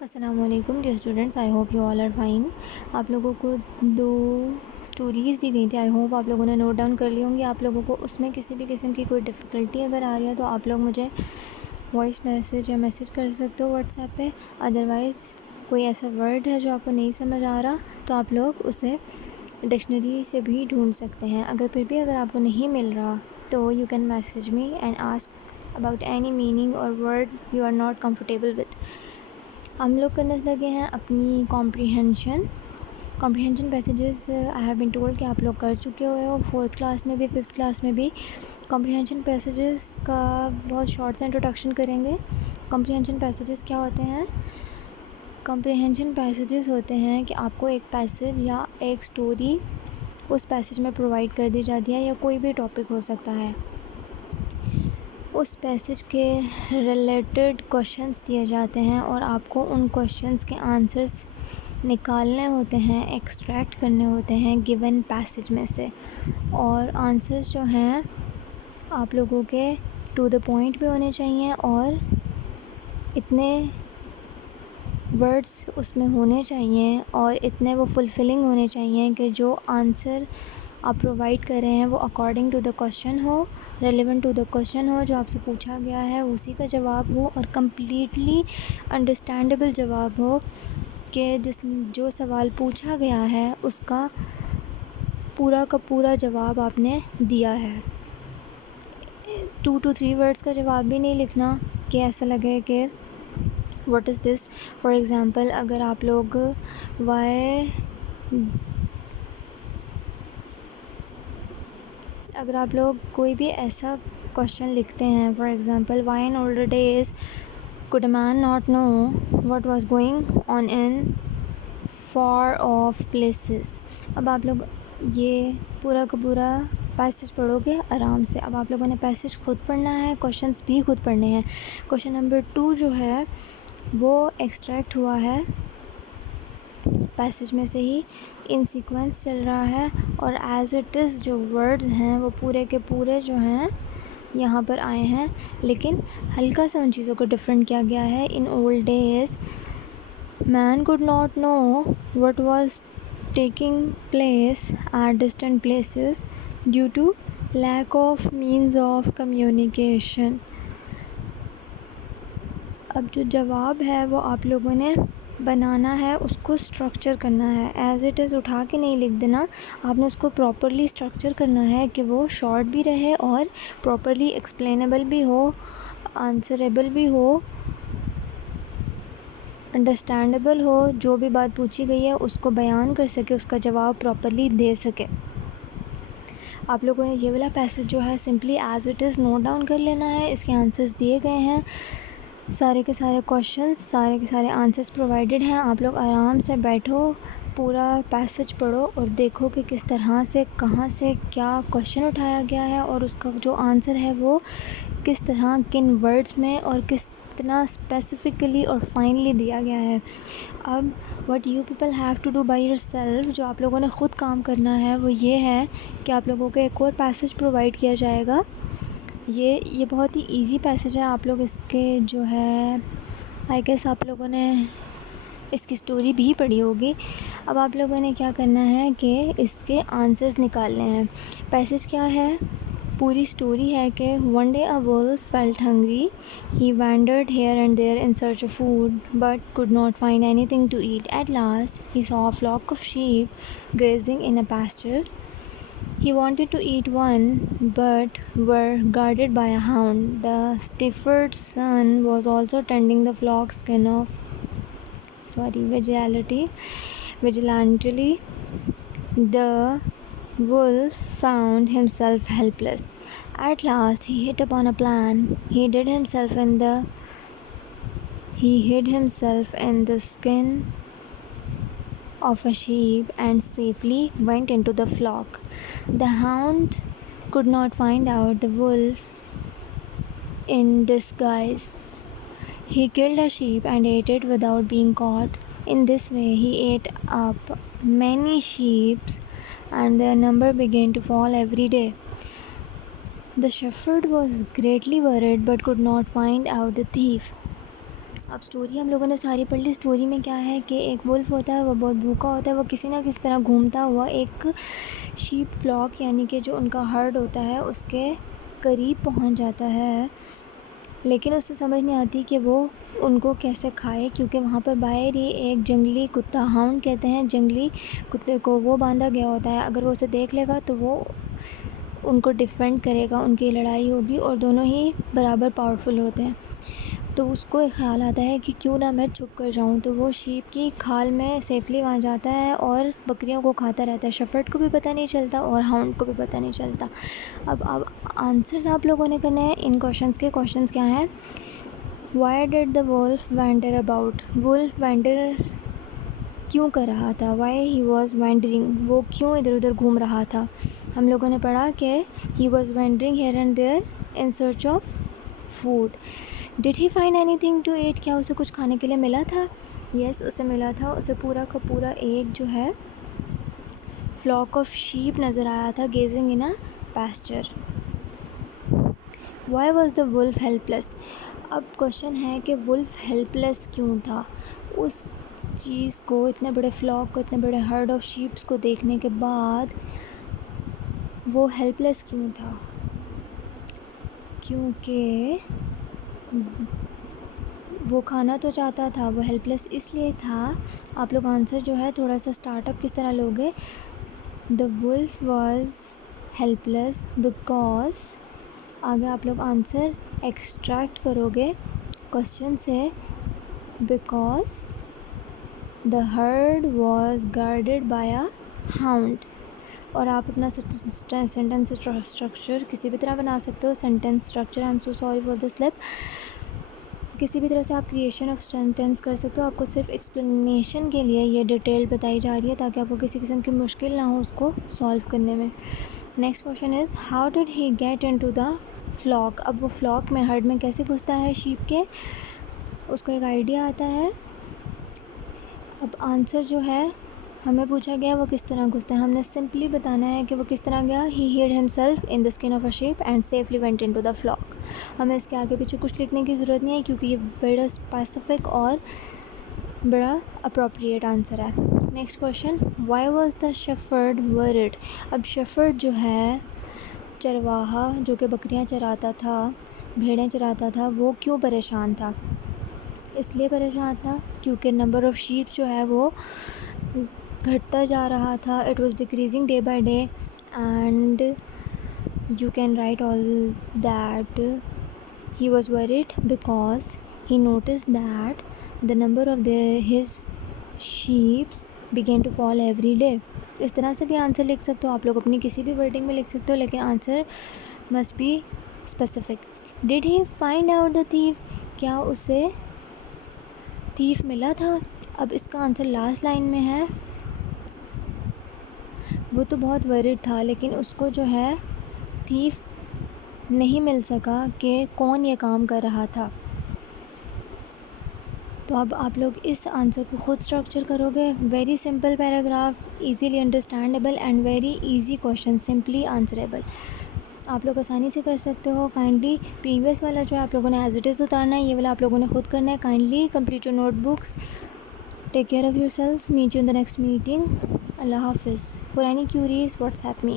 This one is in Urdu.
السلام علیکم dear students, I hope you all are fine. آپ لوگوں کو 2 اسٹوریز دی گئی تھی، آئی ہوپ آپ لوگوں نے نوٹ ڈاؤن کر لی ہوں گی۔ آپ لوگوں کو اس میں کسی بھی قسم کی کوئی ڈفیکلٹی اگر آ رہی ہے تو آپ لوگ مجھے وائس میسیج یا میسیج کر سکتے ہو واٹس ایپ پہ۔ ادروائز کوئی ایسا ورڈ ہے جو آپ کو نہیں سمجھ آ رہا تو آپ لوگ اسے ڈکشنری سے بھی ڈھونڈ سکتے ہیں۔ اگر آپ کو نہیں مل رہا تو you can message me and ask about any meaning اور word you are not comfortable with. ہم لوگ کرنے لگے ہیں اپنی comprehension passages. I have been told کہ آپ لوگ کر چکے ہوئے ہو 4th کلاس میں بھی 5th کلاس میں بھی۔ کمپریہنشن پیسیجز کا بہت شارٹ سا انٹروڈکشن کریں گے۔ کمپریہنشن پیسیجز کیا ہوتے ہیں؟ کمپریہنشن پیسیجز ہوتے ہیں کہ آپ کو ایک پیسیج یا ایک سٹوری اس پیسیج میں پرووائڈ کر دی جاتی ہے، یا کوئی بھی ٹاپک ہو سکتا ہے۔ اس پیسیج کے ریلیٹڈ کوشچنس دیے جاتے ہیں اور آپ کو ان کوشچنس کے آنسرس نکالنے ہوتے ہیں، ایکسٹریکٹ کرنے ہوتے ہیں گیون پیسیج میں سے۔ اور آنسرس جو ہیں آپ لوگوں کے ٹو دا پوائنٹ بھی ہونے چاہیے اور اتنے ورڈس اس میں ہونے چاہیے اور اتنے وہ فلفلنگ ہونے چاہیے کہ جو آنسر آپ پرووائڈ کر رہے ہیں وہ اکارڈنگ ٹو دا کوشچن ہو، ریلیونٹ ٹو دا کوشچن ہو جو آپ سے پوچھا گیا ہے، اسی کا جواب ہو اور کمپلیٹلی انڈرسٹینڈیبل جواب ہو کہ جو سوال پوچھا گیا ہے اس کا پورا جواب آپ نے دیا ہے۔ 2 to 3 ورڈس کا جواب بھی نہیں لکھنا کہ ایسا لگے کہ what is this. For example اگر آپ لوگ کوئی بھی ایسا کوشچن لکھتے ہیں، for example why in older days could a man not know what was going on in far off places۔ اب آپ لوگ یہ پورا کا پورا پیسیج پڑھو گے آرام سے۔ اب آپ لوگوں نے پیسیج خود پڑھنا ہے، کوشچنس بھی خود پڑھنے ہیں۔ کوشچن نمبر 2 جو ہے وہ ایکسٹریکٹ ہوا ہے پیسیج میں سے ہی، ان سیکوینس چل رہا ہے اور ایز اٹ از جو ورڈز ہیں وہ پورے کے پورے جو ہیں یہاں پر آئے ہیں، لیکن ہلکا سا ان چیزوں کو ڈفرینٹ کیا گیا ہے۔ In old days men could not know what was taking place at distant places due to lack of means of communication۔ اب جو جواب ہے وہ آپ لوگوں نے بنانا ہے، اس کو اسٹرکچر کرنا ہے، ایز اٹ از اٹھا کے نہیں لکھ دینا، آپ نے اس کو پراپرلی اسٹرکچر کرنا ہے کہ وہ شارٹ بھی رہے اور پراپرلی ایکسپلینیبل بھی ہو، آنسریبل بھی ہو، انڈرسٹینڈیبل ہو، جو بھی بات پوچھی گئی ہے اس کو بیان کر سکے، اس کا جواب پراپرلی دے سکے۔ آپ لوگوں نے یہ والا پیسیج جو ہے simply as it is not down کر لینا ہے، اس کے آنسرس دیے گئے ہیں، سارے کے سارے کوشچنس، سارے کے سارے آنسرس پرووائڈڈ ہیں۔ آپ لوگ آرام سے بیٹھو، پورا پیسیج پڑھو اور دیکھو کہ کس طرح سے کہاں سے کیا کوشچن اٹھایا گیا ہے اور اس کا جو آنسر ہے وہ کس طرح کن ورڈز میں اور کتنا اسپیسیفکلی اور فائنلی دیا گیا ہے۔ اب what you people have to do by yourself، جو آپ لوگوں نے خود کام کرنا ہے وہ یہ ہے کہ آپ لوگوں کو ایک اور پیسیج پرووائڈ کیا جائے گا۔ یہ بہت ہی ایزی پیسیج ہے، آپ لوگ اس کے جو ہے آئی گیس آپ لوگوں نے اس کی سٹوری بھی پڑھی ہوگی۔ اب آپ لوگوں نے کیا کرنا ہے کہ اس کے آنسرز نکالنے ہیں۔ پیسیج کیا ہے؟ پوری سٹوری ہے کہ one day a wolf felt hungry. He wandered here and there in search of food, but could not find anything to eat. At last, he saw a flock of sheep grazing in a pasture. He wanted to eat one, but were guarded by a hound. The Stepford son was also tending the flock's vigilantly. The wolf found himself helpless. At last, he hit upon a plan. He hid himself in the skin of a sheep and safely went into the flock. The hound could not find out the wolf in disguise. He killed a sheep and ate it without being caught. In this way, he ate up many sheep, and their number began to fall every day. The shepherd was greatly worried but could not find out the thief. اب اسٹوری ہم لوگوں نے ساری پڑھ لی. اسٹوری میں کیا ہے کہ ایک ولف ہوتا ہے, وہ بہت بھوکا ہوتا ہے, وہ کسی نہ کسی طرح گھومتا ہوا ایک شیپ فلاک یعنی کہ جو ان کا ہرڈ ہوتا ہے اس کے قریب پہنچ جاتا ہے, لیکن اسے سمجھ نہیں آتی کہ وہ ان کو کیسے کھائے, کیونکہ وہاں پر باہر ہی ایک جنگلی کتا, ہاؤنڈ کہتے ہیں جنگلی کتے کو, وہ باندھا گیا ہوتا ہے. اگر وہ اسے دیکھ لے گا تو وہ ان کو ڈیفینڈ کرے گا, ان کی لڑائی ہوگی, اور دونوں ہی برابر پاورفل ہوتے ہیں. تو اس کو ایک خیال آتا ہے کہ کیوں نہ میں چھپ کر جاؤں, تو وہ شیپ کی کھال میں سیفلی وہاں جاتا ہے اور بکریوں کو کھاتا رہتا ہے. شیفرڈ کو بھی پتہ نہیں چلتا اور ہاؤنڈ کو بھی پتہ نہیں چلتا. اب آنسرز آپ لوگوں نے کرنے ہیں ان کوشچنس کے. کوشچنس کیا ہیں؟ Why did the wolf vendor about, wolf vendor کیوں کر رہا تھا, وائی ہی واز وینڈرنگ, وہ کیوں ادھر ادھر گھوم رہا تھا. ہم لوگوں نے پڑھا کہ he was wandering here and there in search of food. Did he find anything to eat, کیا اسے کچھ کھانے کے لیے ملا تھا؟ یس, اسے ملا تھا. اسے پورا کا پورا ایک جو ہے فلاک آف شیپ نظر آیا تھا, gazing in a pasture. Why was the wolf helpless. اب کوشچن ہے کہ ولف ہیلپ لیس کیوں تھا, اس چیز کو, اتنے بڑے فلاک کو, اتنے بڑے ہرڈ آف شیپس کو دیکھنے کے بعد وہ ہیلپ لیس کیوں تھا؟ کیونکہ وہ کھانا تو چاہتا تھا. وہ ہیلپ لیس اس لیے تھا. آپ لوگ آنسر جو ہے تھوڑا سا اسٹارٹ اپ کس طرح لوگے؟ The wolf was helpless because, آگے آپ لوگ آنسر ایکسٹریکٹ کرو گے کوشچن سے, because the herd was guarded by a hound. اور آپ اپنا سینٹینس اسٹرکچر کسی بھی طرح بنا سکتے ہو. Sentence structure, I am so sorry for the slip, کسی بھی طرح سے آپ کریشن آف سینٹینس کر سکتے ہو. آپ کو صرف ایکسپلینیشن کے لیے یہ ڈیٹیل بتائی جا رہی ہے تاکہ آپ کو کسی قسم کی مشکل نہ ہو اس کو سالو کرنے میں. Next question is how did he get into the flock. اب وہ فلاک میں, ہرڈ میں کیسے گھستا ہے شیپ کے, اس کو ایک آئیڈیا آتا ہے. اب آنسر جو ہے ہمیں پوچھا گیا وہ کس طرح گھستا ہے, ہم نے سمپلی بتانا ہے کہ وہ کس طرح گیا. He hid himself in the skin of a sheep and safely went into the flock. ہمیں اس کے آگے پیچھے کچھ لکھنے کی ضرورت نہیں ہے کیونکہ یہ بڑا اسپیسیفک اور بڑا اپروپریٹ آنسر ہے. Next question, Y was the shepherd word. اب شیفرڈ جو ہے چرواہا جو کہ بکریاں چراتا تھا, بھیڑیں چراتا تھا, وہ کیوں پریشان تھا؟ اس لیے پریشان تھا کیونکہ نمبر آف شیپ جو ہے وہ گھٹتا جا رہا تھا. It was decreasing day by day and you can write all that. He was worried because he notice that the number of his sheeps began to fall every day. اس طرح سے بھی آنسر لکھ سکتے ہو آپ لوگ, اپنی کسی بھی ورڈنگ میں لکھ سکتے ہو, لیکن answer must be specific. Did he find out the thief. کیا اسے thief ملا تھا؟ اب اس کا آنسر لاسٹ لائن میں ہے. وہ تو بہت ورڈ تھا لیکن اس کو جو ہے thief نہیں مل سکا کہ کون یہ کام کر رہا تھا. تو اب آپ لوگ اس آنسر کو خود اسٹرکچر کرو گے. Very simple paragraph, easily understandable and very easy question, simply answerable. آپ لوگ آسانی سے کر سکتے ہو. کائنڈلی پریویس والا جو ہے آپ لوگوں نے ایز اٹ از اتارنا ہے, یہ والا آپ لوگوں نے خود کرنا ہے. Kindly complete your notebooks. Take care of yourself. Meet you in the next meeting. اللہ حافظ. For any queries WhatsApp me.